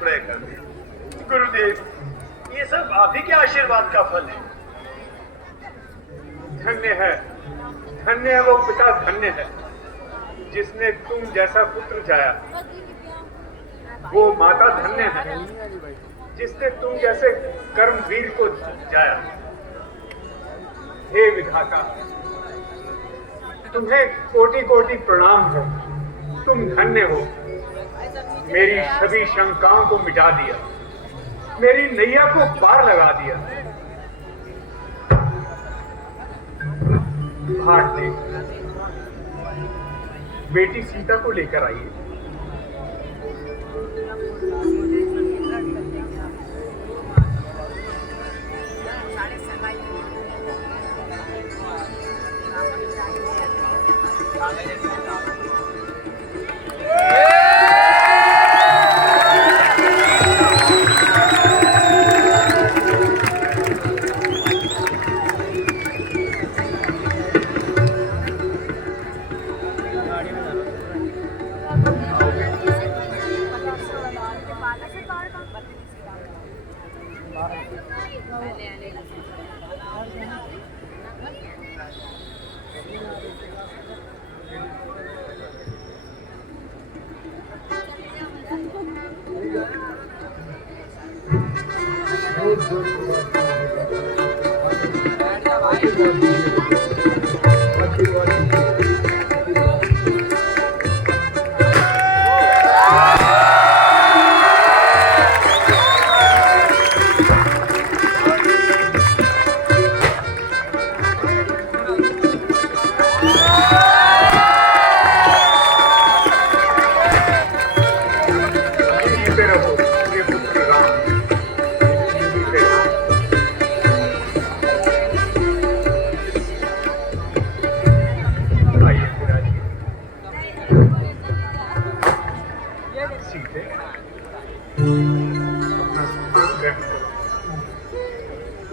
टुकड़े कर दिए। गुरुदेव, ये सब आप ही के आशीर्वाद का फल है। धन्य है वो पिता, धन्य है जिसने तुम जैसा पुत्र जाया। वो माता धन्य है जिसने तुम जैसे कर्मवीर को जाया। हे विधाता, तुम्हें कोटि कोटि प्रणाम हो। तुम धन्य हो। मेरी सभी शंकाओं को मिटा दिया, मेरी नैया को पार लगा दिया। भारती, बेटी सीता को लेकर आइए।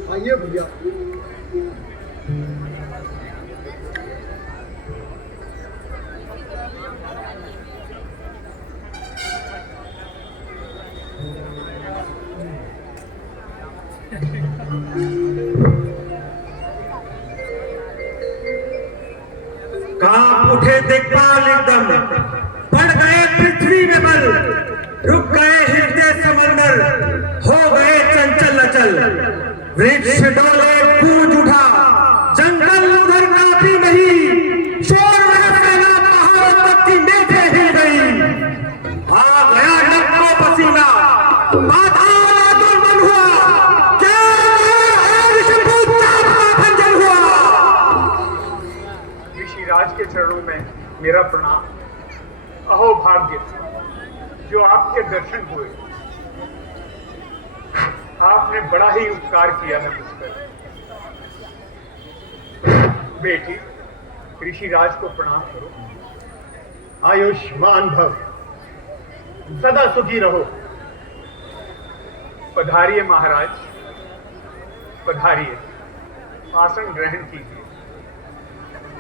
आइए भैया। कांप उठे दिग्पाल एकदम, पड़ गए पृथ्वी में बल, रुक गए हृदय समंदर, हो गए चंचल अचल। वृक्ष डोले गूंज उठा, जंगल उधर काफी नहीं, शोर में फैला पहाड़ पत्ती मेघे हिल गई। आ गया नक्को पसीना, पाताल आंदोलन हुआ, क्या शंभू चाप का भंजन हुआ। ऋषिराज के चरणों में मेरा प्रणाम। अहो भाग्य जो आपके दर्शन हुए। आपने बड़ा ही उपकार किया है मुझ पर। बेटी, ऋषिराज को प्रणाम करो। आयुष्मान भव, सदा सुखी रहो। पधारिए महाराज, पधारिए, आसन ग्रहण कीजिए।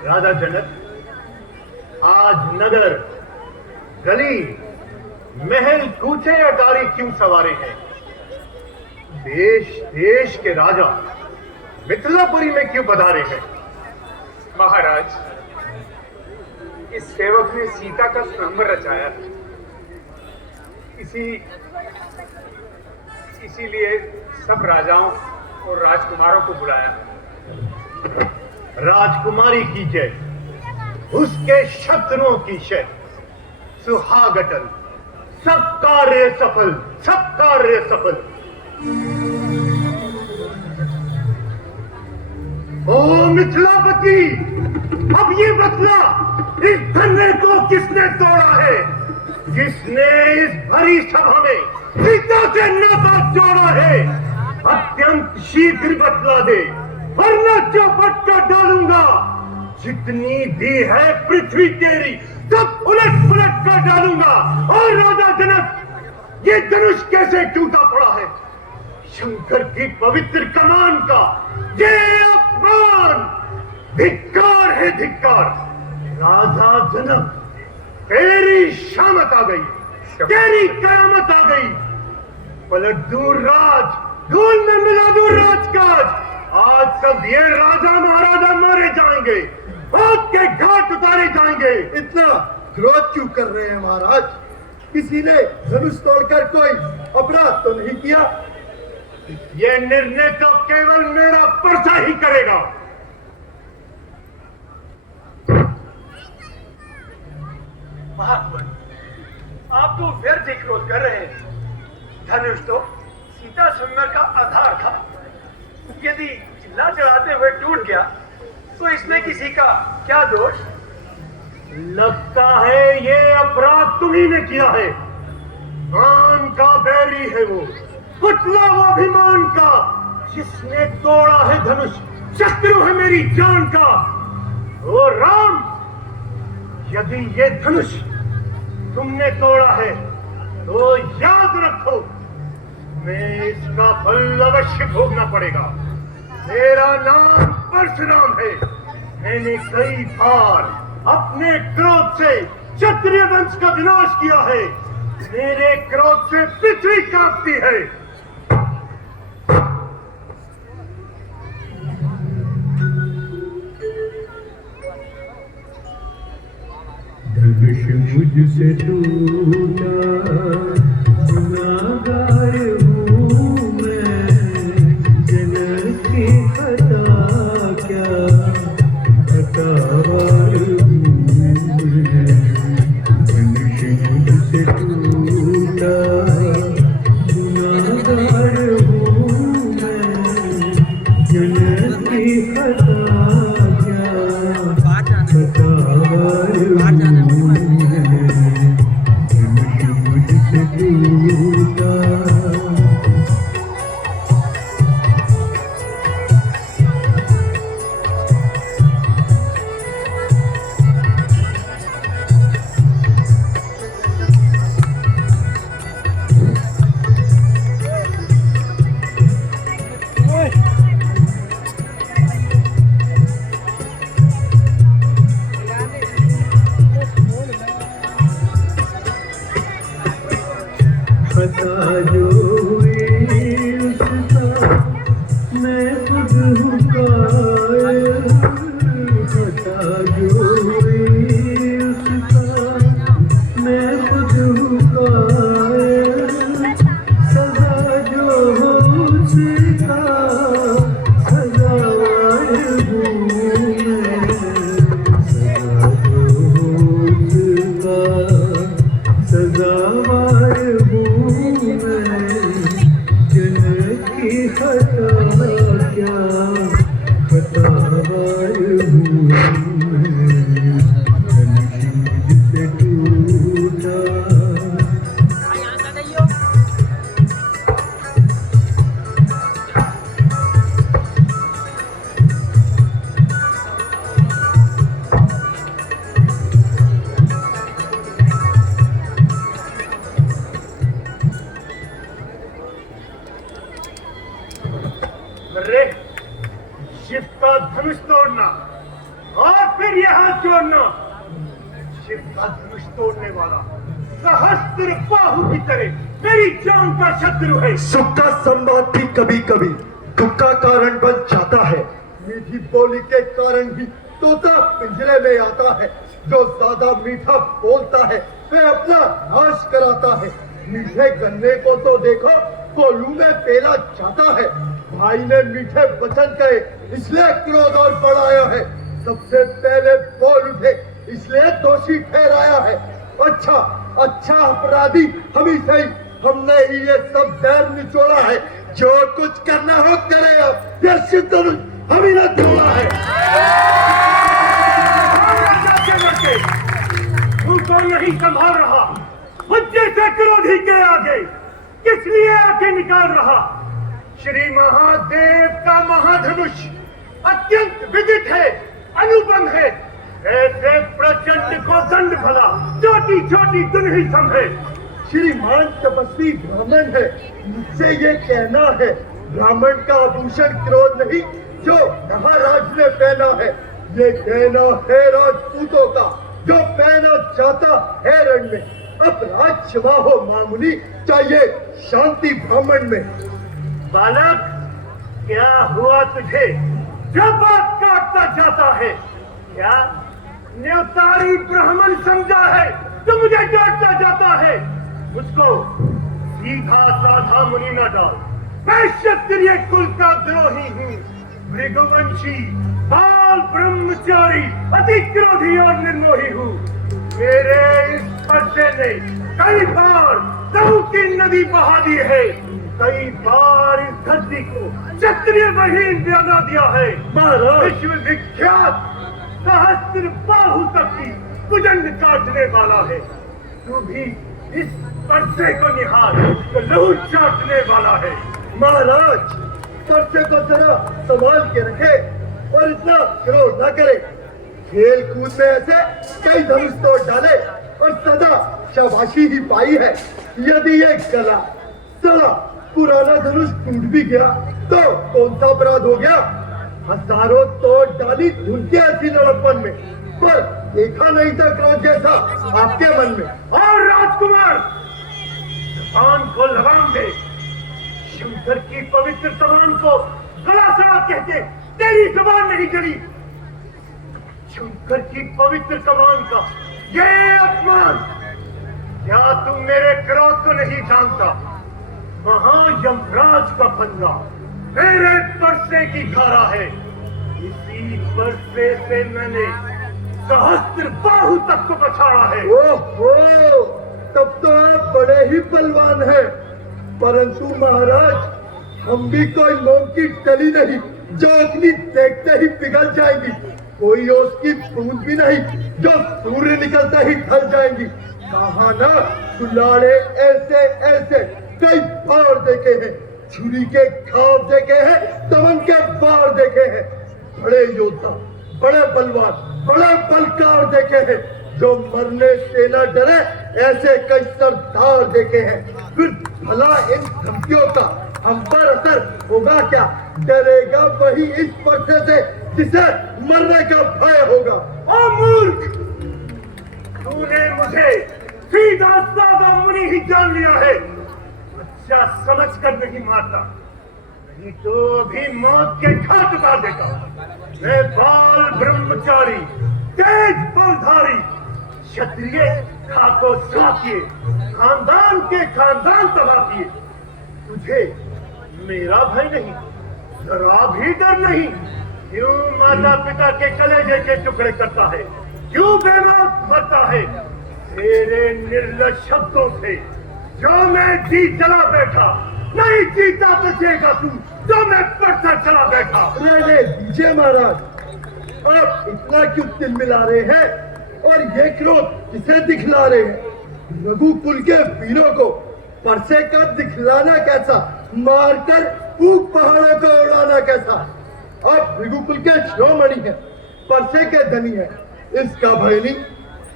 राजा जनक, आज नगर, गली, महल, कूचे अटारी क्यों सवारे हैं? देश देश के राजा मिथिलापुरी में क्यों पधारे हैं? महाराज, इस सेवक ने सीता का स्वयंवर रचाया था। इसीलिए सब राजाओं और राजकुमारों को बुलाया। राजकुमारी की जय, उसके शत्रुओं की जय। सुहागटल, सब कार्य सफल, सब कार्य सफल। ओ मिथिलापति, अब ये बतला, इस धन्य को किसने तोड़ा है? किसने इस भरी सभा में सीता से नाता जोड़ा है? अत्यंत शीघ्र बतला दे, वरना चौपट कर डालूंगा। जितनी दी है पृथ्वी तेरी, सब उलट पुलट कर डालूंगा। और राजा जनक, ये धनुष कैसे टूटा पड़ा है? शंकर की पवित्र कमान का ये अपमान! धिक्कार है धिक्कार। राजा जनक, तेरी शामत आ गई, तेरी कयामत आ गई। पलट दूं राज, धूल में मिला दूं राजकाज। आज सब ये राजा महाराजा मारे जाएंगे, मौत के घाट उतारे जाएंगे। इतना क्रोध क्यों कर रहे हैं महाराज? किसी ने धनुष तोड़कर कोई अपराध तो नहीं किया? ये निर्णय तो केवल मेरा पर्चा ही करेगा। महात्मा, आप तो व्यर्थ ही क्रोध कर रहे हैं। धनुष तो सीता सुंदर का आधार था। यदि चिल्ला चढ़ाते हुए टूट गया तो इसमें किसी का क्या दोष? लगता है ये अपराध तुम्ही ने किया है। मान का बैरी है वो, पुतला वो अभिमान का, जिसने तोड़ा है धनुष, शत्रु है मेरी जान का। ओ राम, यदि ये धनुष तुमने तोड़ा है तो याद रखो, मैं इसका फल अवश्य भोगना पड़ेगा। मेरा नाम परशुराम है। मैंने कई बार अपने क्रोध से क्षत्रिय वंश का विनाश किया है। मेरे क्रोध से पृथ्वी कांपती है। धनुष मुझसे टूटा, गुनाहगार हूँ मैं, जनक की खता क्या खतावार हूँ मैं। धनुष मुझसे टूटा, गुनाहगार हूँ मैं, जनक की खता क्या खतावार हूँ। खता जो हुई उसका मैं खुद हूँ कायल। खता जो हुई उसका मैं खुद हूँ कायल। सजा जो हो उसका सजावार हूँ मैं। सजा जो हो उसका सजावार हूँ मैं। जनक की खता क्या खतावार हूँ मैं। धनुष मुझसे टूटा। अरे, शिव का धनुष तोड़ना और फिर यह हाथ जोड़ना। शिव का धनुष तोड़ने वाला सहस्त्र बाहु की तरह मेरी जान का शत्रु है। सुख का संवाद भी कभी कभी दुख का कारण बन जाता है। मीठी बोली के कारण भी तोता पिंजरे में आता है। जो ज्यादा मीठा बोलता है वह अपना नाश कराता है। मीठे गन्ने को तो देखो, कोल्हू में पेला जाता है। भाई ने मीठे वचन कहे इसलिए क्रोध और बढ़ाया है। सबसे पहले बोल उठे इसलिए दोषी ठहराया है। अच्छा अच्छा अपराधी हम ही सही, हमने ही ये सब बैर निचोड़ा है। जो कुछ करना हो करे अब, ये सिद्ध हम ही ने तोड़ा है। उनको नहीं संभाल रहा, मुझे से क्रोधी के आगे किस लिए आके निकाल रहा। श्री महादेव का महाधनुष अत्यंत विदित है, अनुपम है। ऐसे प्रचंड को दंड भला छोटी छोटी दुन्ही समझे। श्रीमान तपस्वी ब्राह्मण है, मुझसे ये कहना है। ब्राह्मण का आभूषण क्रोध नहीं जो महाराज ने पहना है। ये कहना है राजपूतों का जो पहना जाता है रण में। अब राज क्षमा हो मामुनी, चाहिए शांति ब्राह्मण में। बालक, क्या हुआ तुझे जो बात काटता जाता है? क्या न्योतारी ब्राह्मण समझा है तो मुझे डांटता जाता है? मुझको सीधा साधा मुनि न डाल। मैं क्षत्रिय कुल का द्रोही हूँ, भृगुवंशी, बाल ब्रह्मचारी, अति क्रोधी और निर्मोही हूँ। मेरे इस पर्चे ने कई बार लहू की नदी बहा दी है, कई बार इस धरती को क्षत्रिय विहीन बना दिया है। विश्व विख्यात सहस्त्र बाहु तक की कुजंड काटने वाला है। तू भी इस पर्चे को निहार, तो लहू चाटने वाला है। महाराज, पर्चे को जरा संभाल के रखे और इतना क्रोध न करे। खेल कूद में ऐसे कई धनुष तोड़ डाले और सदा शाबाशी ही पाई है। यदि ये गला सड़ा पुराना धनुष टूट भी गया तो कौन सा अपराध हो गया? हजारों तोड़ डाली धुनके ऐसी लड़कपन में, पर देखा नहीं था क्रोध जैसा आपके मन में। और राजकुमार, जबान को लगाम दे। शंकर की पवित्र जबान को गला सड़ा कहते तेरी जबान नहीं चली। शंकर की पवित्र जबान का ये अपमान! क्या तुम मेरे क्रोध को नहीं जानता? महायमराज का बंदा मेरे पर्से की धारा है। इसी पर्से से मैंने सहस्त्र बाहु तक को बचाया है। ओहो, तब तो आप बड़े ही बलवान हैं। परंतु महाराज, हम भी कोई मोम की टली नहीं जो अग्नि देखते ही पिघल जाएंगी, कोई ओस की बूंद भी नहीं जो सूर्य निकलता ही ढल जाएंगी। कहा ना, दुलारे ऐसे ऐसे कई बार देखे हैं, छुरी के घाव देखे हैं, तमन के बार देखे हैं। बड़े योद्धा, बड़े बलवान, बड़े बलकार देखे हैं, जो मरने से न डरे ऐसे कई सरदार देखे हैं। फिर भला इन धमकियों का हम पर असर होगा क्या? डरेगा वही इस पर्चे से जिसे मरने का भय होगा। ओ मूर्ख, तूने मुझे सीधा साधा मुनि ही जान लिया है। अच्छा समझ कर नहीं मारता, नहीं तो भी मौत के घाट उतार देता। मैं बाल ब्रह्मचारी, तेज बलधारी, क्षत्रिय खाको साकिए, खानदान के खानदान तबाह किए। तुझे मेरा भय नहीं, जरा भी डर नहीं। क्यों माता पिता के कलेजे के टुकड़े करता है? क्यों बेमौत मरता है? तेरे निर्लज शब्दों से जो मैं जी चला बैठा, नहीं जीता बचेगा तू जो मैं पर्चा चला बैठा। रहने दीजिए महाराज, आप इतना क्यों तिलमिला रहे हैं और ये क्रोध किसे दिखला रहे हैं? रघुकुल के वीरों को परसे का दिखलाना कैसा, मारकर ऊप पहाड़ों को उड़ाना कैसा? आप रघुकुल के शिरोमणि हैं, परसे के धनी हैं, इसका भय नहीं।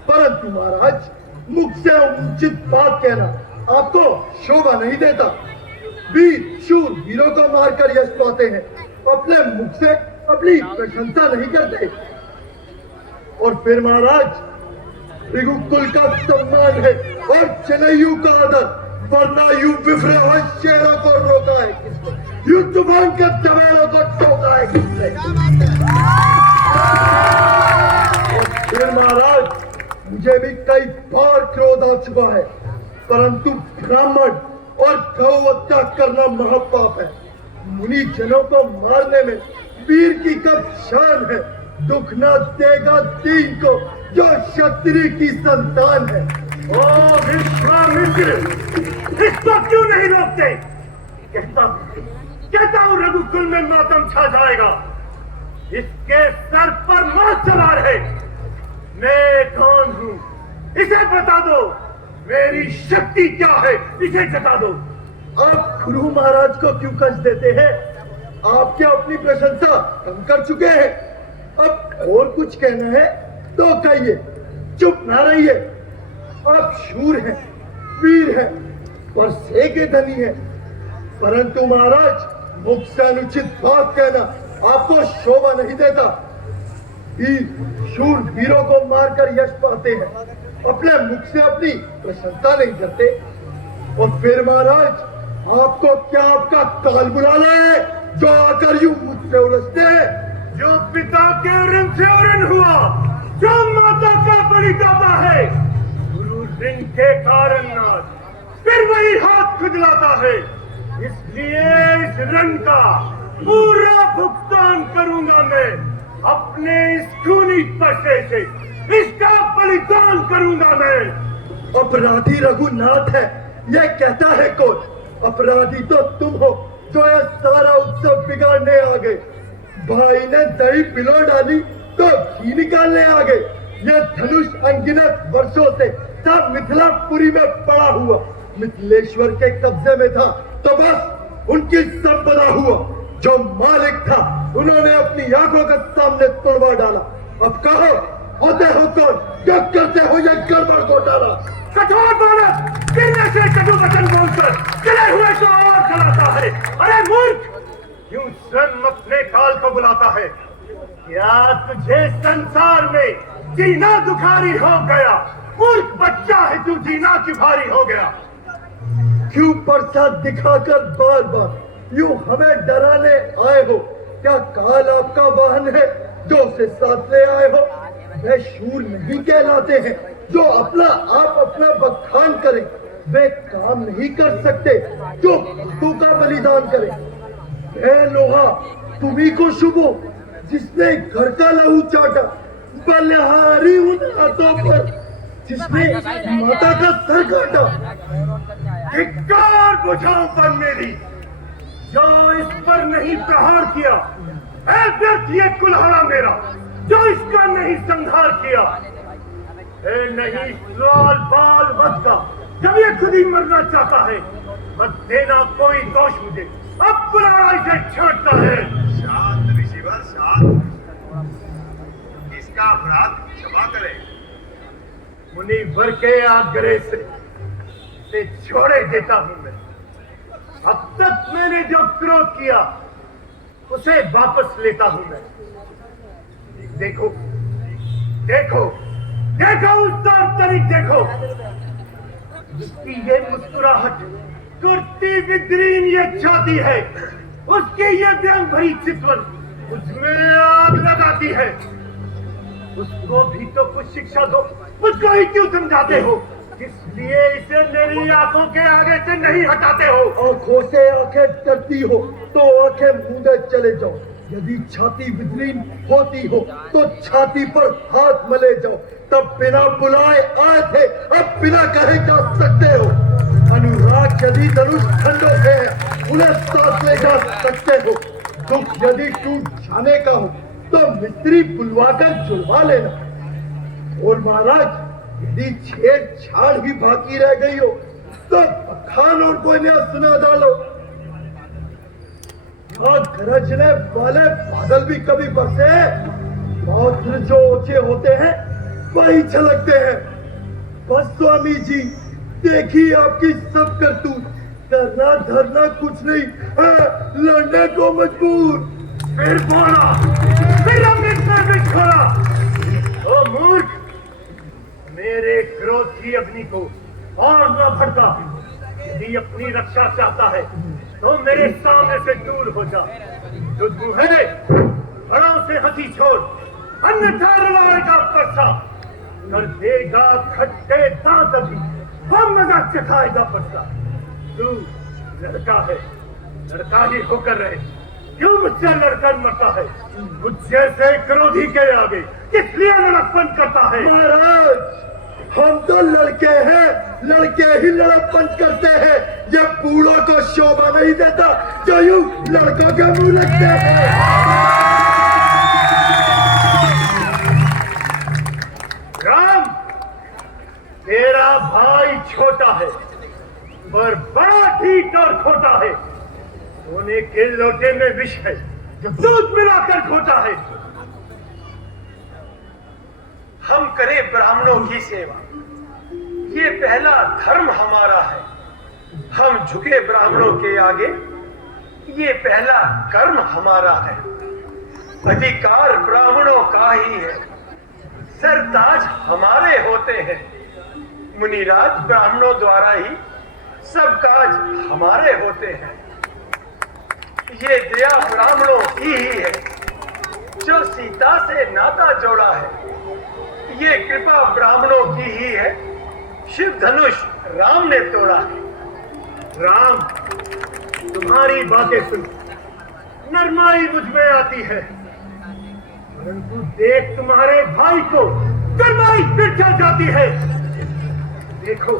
परंतु महाराज, मुख से उचित बात कहना आपको शोभा नहीं देता। वीर शूर वीरों को मारकर यश पाते हैं, अपने मुख से अपनी प्रशंसा नहीं करते। और फिर महाराज, रघुकुल का सम्मान है और चनैयू का आदर, वरना यूं बिफरे हुए शेरों को रोका है किसने? यूं जुबान के चमेलों को टोका है किसने? फिर महाराज, मुझे भी कई बार क्रोध आ चुका है, परंतु ब्राह्मण और गौ हत्या करना महापाप है। मुनि जनों को मारने में वीर की कब शान है? दुख न देगा दीन को जो क्षत्रिय की संतान है। ओ विश्वामित्र, इसको क्यों नहीं रोकते? कहता हूँ रघुकुल में मातम छा जाएगा। इसके सर पर मौत सवार है। मैं कौन हूँ इसे बता दो, मेरी शक्ति क्या है इसे जता दो। आप गुरु महाराज को क्यों कष्ट देते हैं? आप क्या अपनी प्रशंसा कम कर चुके हैं? अब और कुछ कहना है तो कहिए, चुप ना रहिए। आप शूर हैं, वीर हैं, परसे के धनी हैं, परंतु महाराज, मुख से अनुचित बात कहना आपको शोभा नहीं देता। वीर शूर वीरों को मारकर यश पाते हैं, अपने मुख से अपनी प्रशंसा नहीं करते। और फिर महाराज आपको क्या आपका काल बुलाना है जो आकर यूं मुझसे उलझते हैं? जो पिता के ऋण से ऋण हुआ, जो माता का बलिदाता है, गुरु ऋण के कारण नाथ फिर वही हाथ खुजलाता है। इसलिए इस ऋण का पूरा भुगतान करूंगा मैं अपने इस खूनी पशे से, इसका बलिदान करूंगा मैं। अपराधी रघुनाथ है, यह कहता है कौन? अपराधी तो तुम हो जो यह सारा उत्सव बिगाड़ने आ गए। भाई ने दही पिलो डाली तो घी निकालने आ गए। यह धनुष अनगिनत वर्षों से था मिथिलापुरी में पड़ा हुआ, मिथिलेश्वर के कब्जे में था तो बस उनकी संपदा हुआ। जो मालिक था उन्होंने अपनी आंखों के सामने तोड़वा डाला। अब कहो होते हो कौन, क्या करते हो यह गड़बड़ घोटाला? कठोर बालक, गिरने से कटु वचन बोलकर गिरे हुए को और चलाता है। अरे मूर्ख, क्यों स्वयं अपने काल को बुलाता है? क्या तुझे संसार में जीना दुखारी हो गया? मूर्ख बच्चा है तू, जीना की भारी हो गया। क्यों पर्चा दिखाकर बार बार यूं हमें डराने आए हो? क्या काल आपका वाहन है जो उसे साथ ले आए हो? वे शूर नहीं कहलाते हैं जो अपना बखान करें, वे काम नहीं कर सकते जो भक्तों का बलिदान करें। वे लोहा तुम्ही को शुभो जिसने घर का लहू चाटा, बलिहारी उन हाथों पर जिसने माता का सर काटा। धिक्कार बुझाओ पर मेरी, जो इस पर नहीं प्रहार किया। ऐ व्यर्थ ये कुल्हाड़ा मेरा, जो इसका नहीं संहार किया। ऐ नहीं लाल बाल वध का, जब ये खुद ही मरना चाहता है। मत देना कोई दोष मुझे, अब कुल्हाड़ा इसे छांटता है। शांत ऋषिवर शांत, इसका अपराध क्षमा करें। मुनिवर के आग्रह से छोड़े देता हूं मैं। अब तक मैंने जो क्रोध किया उसे वापस लेता हूं मैं। देखो देखो देखो उसका तरीक देखो, उसकी ये मुस्कुराहट, कुर्ती विद्रीन ये छाती है, उसकी ये व्यंग भरी चितवन उसमें आग लगाती है। उसको भी तो कुछ शिक्षा दो, मुझको ही क्यों समझाते हो? इसलिए इसे मेरी आंखों के आगे से नहीं हटाते हो। आंखों से आंखें डरती हो तो आंखें मूंदे चले जाओ। यदि छाती विद्रीन होती हो तो छाती पर हाथ मले जाओ। तब बिना बुलाए आए थे, अब बिना कहे जा सकते हो। अनुराग यदि धनुष खंडों से है, उन्हें साथ ले जा सकते हो। दुख यदि टूट जाने का हो तो मिस्त्री बुलवाकर जुड़वा लेना। और महाराज यदि छेड़छाड़ भी बाकी रह गई हो तो खान और कोई नया सुना डालो। गरजने वाले बादल भी कभी बरसे हैं, पौधे जो ऊंचे होते हैं वही छलकते हैं। बस स्वामी जी देखिए आपकी सब करतूत, करना धरना कुछ नहीं है, लड़ने को मजबूर। फिर बोला, फिर हमने सर भी छोड़ा। ओ मूर्ख, मेरे क्रोध की अग्नि को और न भड़का। यदि अपनी रक्षा चाहता है तो मेरे सामने से दूर हो जा। जो तू है बड़ों से हंसी छोड़, अन्यथा लड़ाएगा परसा, कर देगा खट्टे दांत भी, हम मजा चखाएगा परसा। तू लड़का है, लड़का ही होकर रहे, क्यों मुझसे लड़कर मरता है? मुझ जैसे क्रोधी के आगे इसलिए लड़कपन करता है। महाराज हम तो लड़के हैं, लड़के ही लड़कपन करते हैं। ये बूढ़ों को शोभा नहीं देता जो यूं लड़कों के मुंह लगते हैं। राम, तेरा भाई छोटा है पर बड़ा ठीक और खोटा है। सोने के लोटे में विष है जो दूध मिलाकर खोटा है। हम करें ब्राह्मणों की सेवा, ये पहला धर्म हमारा है। हम झुके ब्राह्मणों के आगे, ये पहला कर्म हमारा है। अधिकार ब्राह्मणों का ही है, सरताज हमारे होते हैं। मुनिराज ब्राह्मणों द्वारा ही सब काज हमारे होते हैं। ये दया ब्राह्मणों की ही है जो सीता से नाता जोड़ा है। ये कृपा ब्राह्मणों की ही है, शिव धनुष राम ने तोड़ा है। राम, तुम्हारी बातें सुन नरमाई मुझ में आती है, परंतु देख तुम्हारे भाई को गरमाई फिर चल जाती है। देखो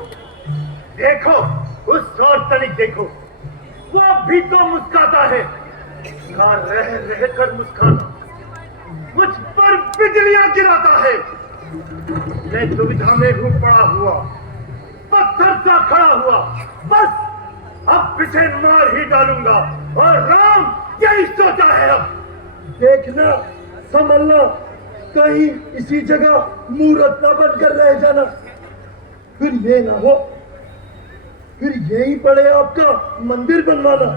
देखो उस और तनिक देखो, वो भी तो मुस्काता है। कहाँ रह रह कर मुस्काना मुझ पर बिजलियां गिराता है। मैं दुविधा में हूं पड़ा हुआ, पत्थर सा खड़ा हुआ। बस अब इसे मार ही डालूंगा। और राम यही सोचा है। अब देखना, संभलना, कहीं इसी जगह मूर्त न बनकर रह जाना। फिर ये ना हो, फिर यहीं पड़े आपका मंदिर बनवाना।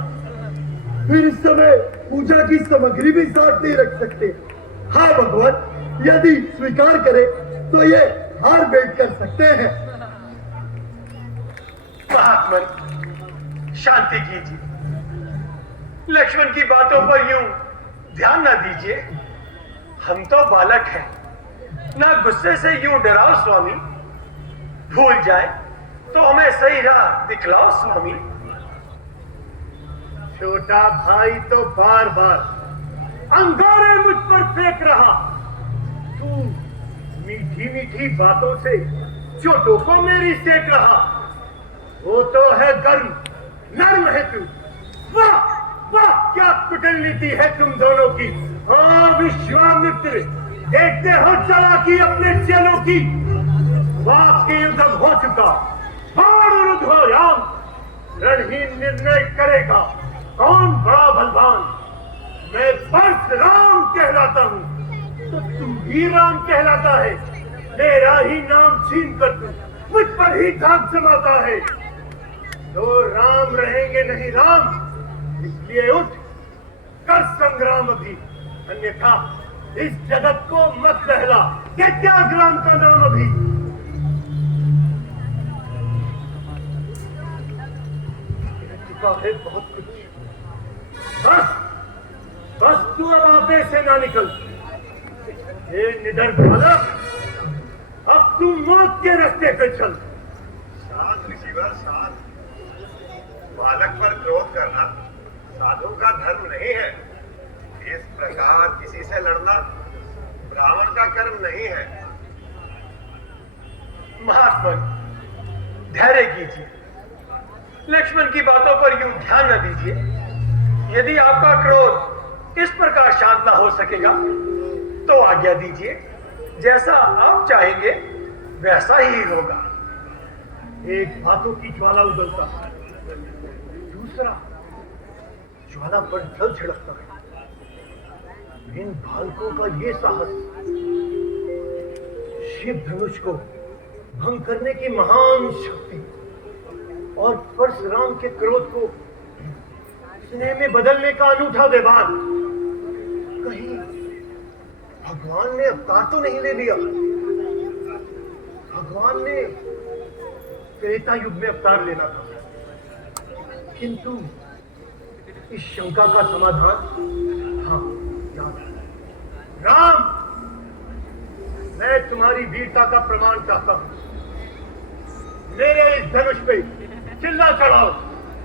फिर इस समय पूजा की सामग्री भी साथ नहीं रख सकते। हाँ भगवान, यदि स्वीकार करे तो ये हार भेंट कर सकते हैं। महात्मन, शांति कीजिए। लक्ष्मण की बातों पर यूं ध्यान न दीजिए। हम तो बालक हैं, ना गुस्से से यूं डराओ स्वामी। भूल जाए तो हमें सही राह दिखलाओ स्वामी। छोटा भाई तो बार बार अंगारे मुझ पर फेंक रहा। तू मीठी मीठी बातों से चोटों को मेरी सेक रहा। वो तो है गर्म, नर्म है तू। वाह वाह, क्या कुटिल नीति है तुम दोनों की। हाँ विश्वामित्र, देखते हो चालाकी अपने चेलों की। बाप के युद्ध हो चुका, और युद्ध हो राम। रण ही निर्णय करेगा कौन बड़ा बलवान। मैं परशुराम कहलाता हूँ तो तू भी राम कहलाता है। मेरा ही नाम छीन कर तू मुझ पर ही धाक जमाता है। तो राम रहेंगे नहीं राम, इसलिए उठ कर संग्राम अभी। अन्यथा इस जगत को मत कहला कि त्याग राम का नाम अभी। चुका है बहुत कुछ। बस बस तू अब आपे से ना निकल। ये निडर बालक, अब तू मौत के रास्ते पे चल। शांत ऋषिवर शांत। बालक पर क्रोध करना साधु का धर्म नहीं है। इस प्रकार किसी से लड़ना ब्राह्मण का कर्म नहीं है। महात्मन, धैर्य कीजिए। लक्ष्मण की बातों पर यूं ध्यान न दीजिए। यदि आपका क्रोध इस प्रकार शांत ना हो सकेगा तो आज्ञा दीजिए। जैसा आप चाहेंगे वैसा ही होगा। एक बातों की ज्वाला उगलता है, दूसरा ज्वाला पर जल छिड़कता है। इन बालकों का ये साहस, शिव धनुष को भंग करने की महान शक्ति और परशुराम के क्रोध को स्नेह में बदलने का अनूठा व्यवहार। कहीं भगवान ने अवतार तो नहीं ले लिया। भगवान ने त्रेता युग में अवतार लेना था, किंतु इस शंका का समाधान, हाँ याद है। राम, मैं तुम्हारी वीरता का प्रमाण चाहता हूं। मेरे इस धनुष पे चिल्ला चढ़ाओ।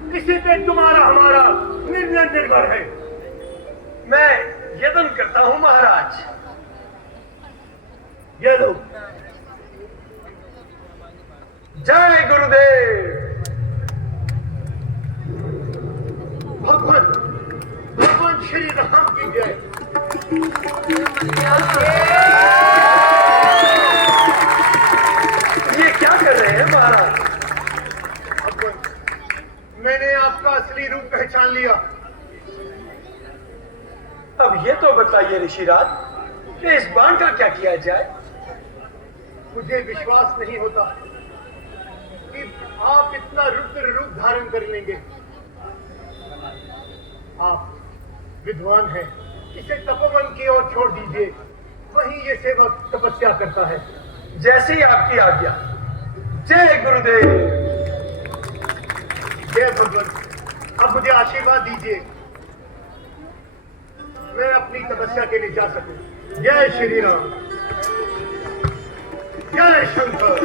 इसी पे तुम्हारा हमारा निर्णय निर्भर है। मैं यत्न करता हूं महाराज। ये लो। जय गुरुदेव। भगवान भगवान श्री राम की जय। ये क्या कर रहे हैं महाराज? भगवान, मैंने आपका असली रूप पहचान लिया। अब ये तो बताइए ऋषिराज कि इस बाण का क्या किया जाए? मुझे विश्वास नहीं होता कि आप इतना रुद्र रूप धारण कर लेंगे। आप विद्वान हैं, इसे तपोवन की ओर छोड़ दीजिए। वहीं ये सेवक तपस्या करता है। जैसे ही आपकी आज्ञा। जय गुरुदेव। जय भगवान, अब मुझे आशीर्वाद दीजिए, मैं अपनी तपस्या के लिए जा सकूं। जय श्री राम, जय शंकर।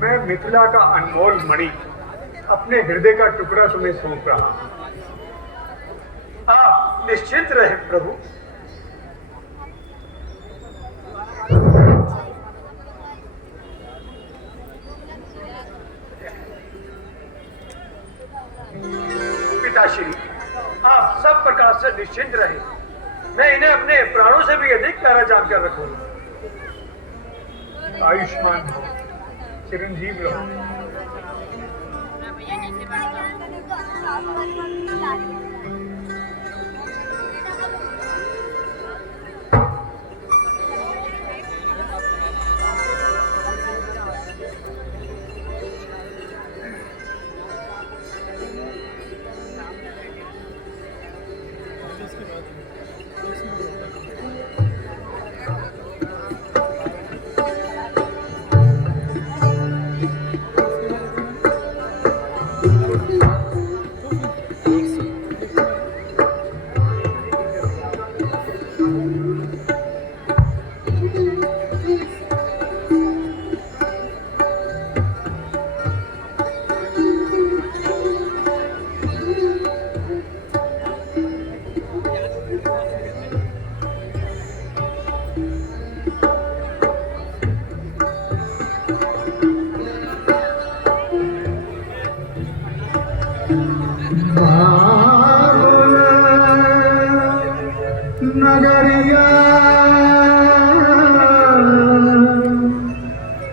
मैं मिथिला का अनमोल मणि, अपने हृदय का टुकड़ा तुम्हें सौंप रहा हूं। आप निश्चिंत रहे प्रभु। पिताश्री, आप सब प्रकार से निश्चिंत रहे, मैं इन्हें अपने प्राणों से भी अधिक प्यारा जानकर रखूंगा। आयुष्मान भव, चिरंजीव रहो। नगरिया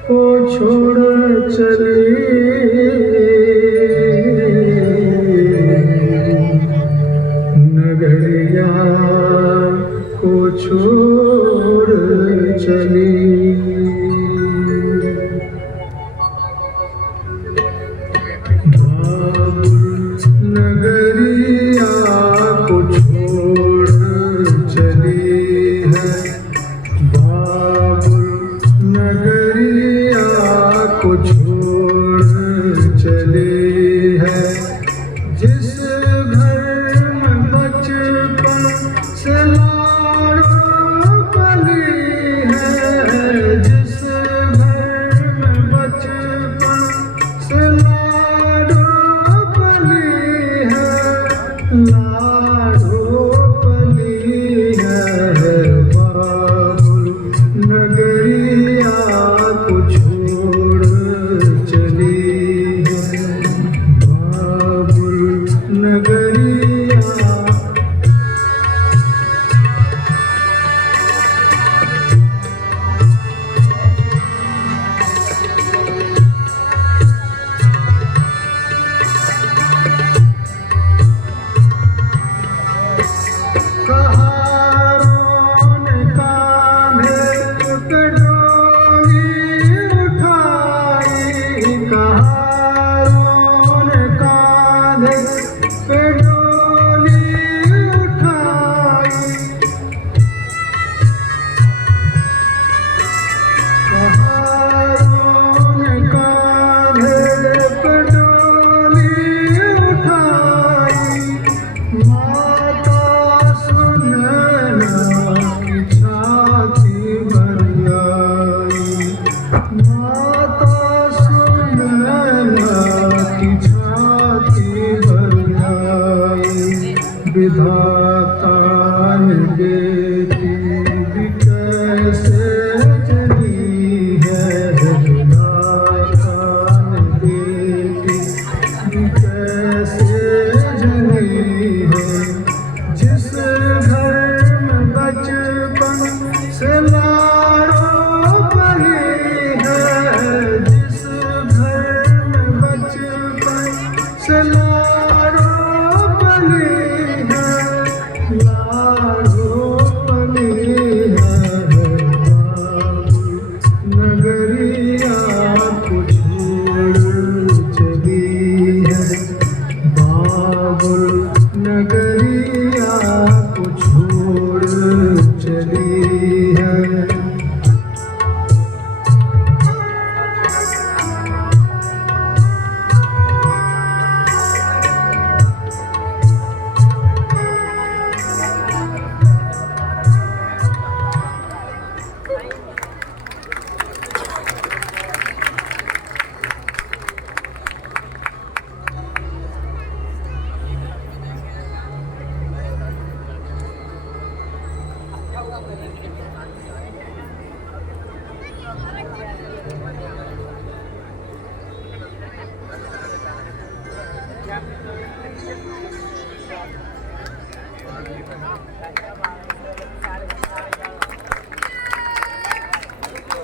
को छोड़ चली नगरिया को छोड़ चली नगरिया को छोड़ चली है, बाबुल नगरिया को छोड़ चली है। जिस घर में बचपन से लाडो पली है, जिस घर में बचपन से लाडो पली है, लाडो पली है, बाबुल नगरिया को छोड़ चली। विधाता ने बेटी भी कैसे जनी है, विधाता ने बेटी भी कैसे जनी है। जिस घर में बचपन से लाड़ो पली है, जिस घर में बचपन से लाड़ो पली है, लाड़ो पली है। बाबुल नगरिया को छोड़ चली है, बाबुल नगरिया को छोड़ चली है।